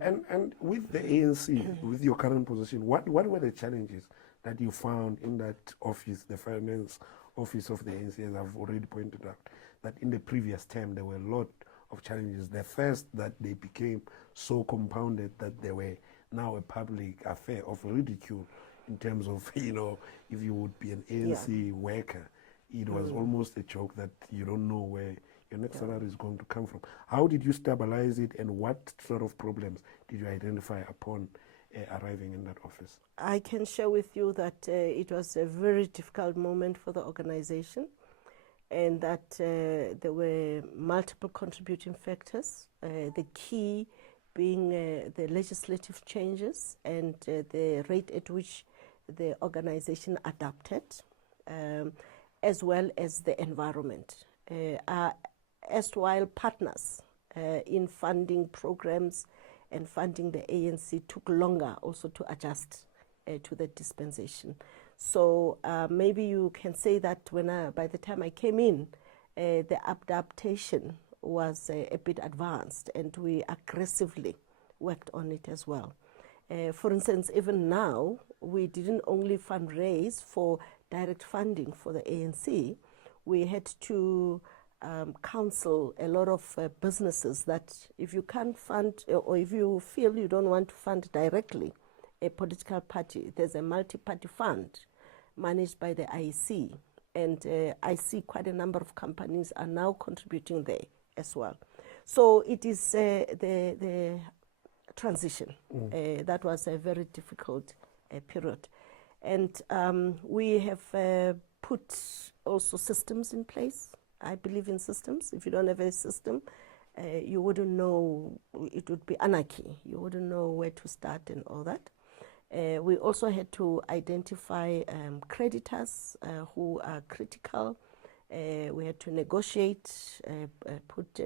And with the ANC, with your current position, what were the challenges that you found in that office, the finance office of the ANC, as I've already pointed out, that in the previous term there were a lot of challenges. The first, that they became so compounded that they were now a public affair of ridicule in terms of, if you would be an ANC worker, it was almost a joke that you don't know where your next salary is going to come from. How did you stabilize it, and what sort of problems did you identify upon arriving in that office? I can share with you that it was a very difficult moment for the organization, and that there were multiple contributing factors, the key being the legislative changes and the rate at which the organization adapted, as well as the environment. Erstwhile partners in funding programs and funding the ANC took longer also to adjust to the dispensation. So maybe you can say that by the time I came in, the adaptation was a bit advanced, and we aggressively worked on it as well. For instance, even now, we didn't only fundraise for direct funding for the ANC. We had to counsel a lot of businesses that if you can't fund, or if you feel you don't want to fund directly a political party, there's a multi-party fund managed by the IEC, and I see quite a number of companies are now contributing there as well. So it is the transition. That was a very difficult period. And we have put also systems in place. I believe in systems. If you don't have a system, you wouldn't know, it would be anarchy. You wouldn't know where to start and all that. We also had to identify creditors who are critical. We had to negotiate, put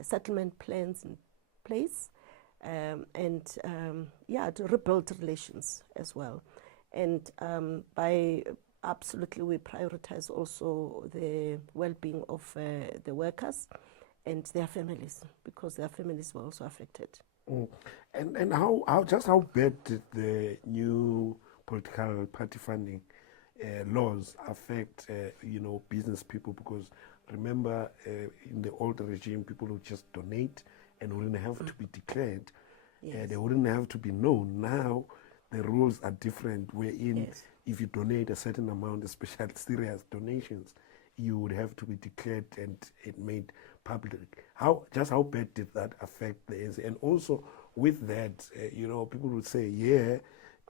settlement plans in place, and to rebuild relations as well. And absolutely, we prioritize also the well-being of the workers and their families, because their families were also affected. And how bad did the new political party funding laws affect business people? Because remember, in the old regime, people would just donate and wouldn't have to be declared. They wouldn't have to be known. Now the rules are different, wherein if you donate a certain amount, especially serious donations, you would have to be declared and it made public. How bad did that affect the ANC? And also with that, people would say,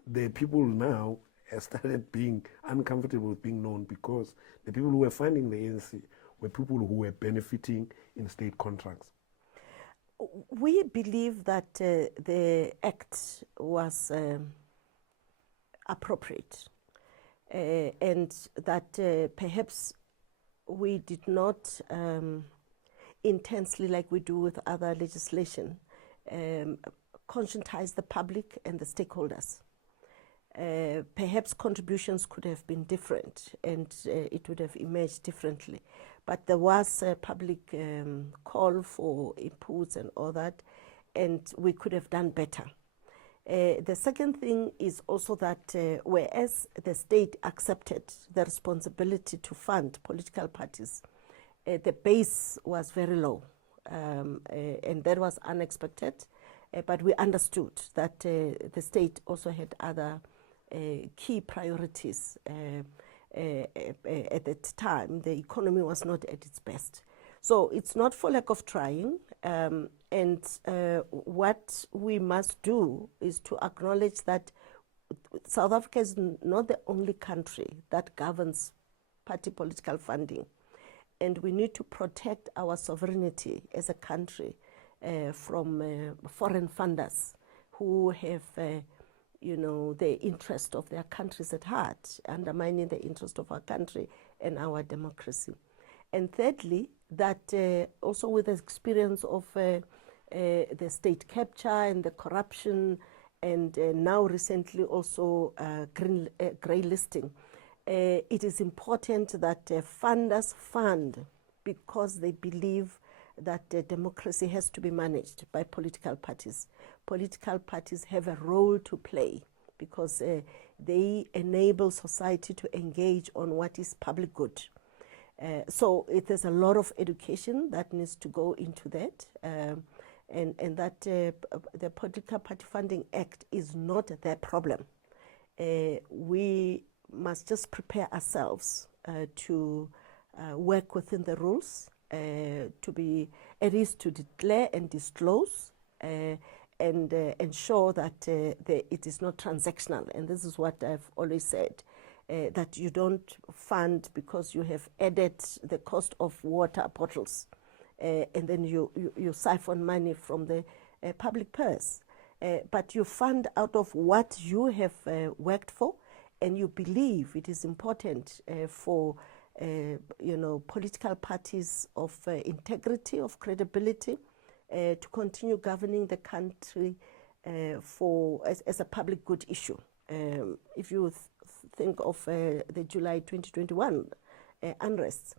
the people now started being uncomfortable with being known, because the people who were funding the ANC were people who were benefiting in state contracts. We believe that the act was appropriate, and that perhaps we did not intensely, like we do with other legislation, conscientize the public and the stakeholders. Perhaps contributions could have been different, and it would have emerged differently. But there was a public call for inputs and all that, and we could have done better. The second thing is also that whereas the state accepted the responsibility to fund political parties, the base was very low, and that was unexpected, but we understood that the state also had other key priorities. At that time, the economy was not at its best. So it's not for lack of trying, and what we must do is to acknowledge that South Africa is not the only country that governs party political funding, and we need to protect our sovereignty as a country from foreign funders who have the interest of their countries at heart, undermining the interest of our country and our democracy. And thirdly, that also with the experience of the state capture and the corruption, and now recently also grey listing, it is important that funders fund because they believe that democracy has to be managed by political parties. Political parties have a role to play because they enable society to engage on what is public good. So there's a lot of education that needs to go into that, and that the Political Party Funding Act is not their problem. We must just prepare ourselves to work within the rules, to be at least to declare and disclose, and ensure that it is not transactional. And this is what I've always said. That you don't fund because you have added the cost of water bottles, and then you siphon money from the public purse. But you fund out of what you have worked for, and you believe it is important for political parties of integrity, of credibility, to continue governing the country as a public good issue. If you think of the July 2021 unrest,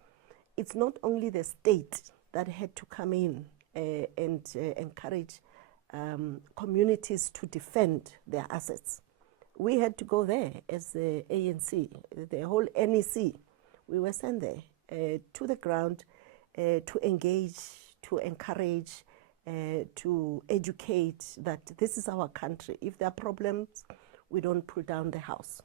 it's not only the state that had to come in and encourage communities to defend their assets. We had to go there as the ANC, the whole NEC. We were sent there to the ground to engage, to encourage, to educate that this is our country. If there are problems, we don't pull down the house.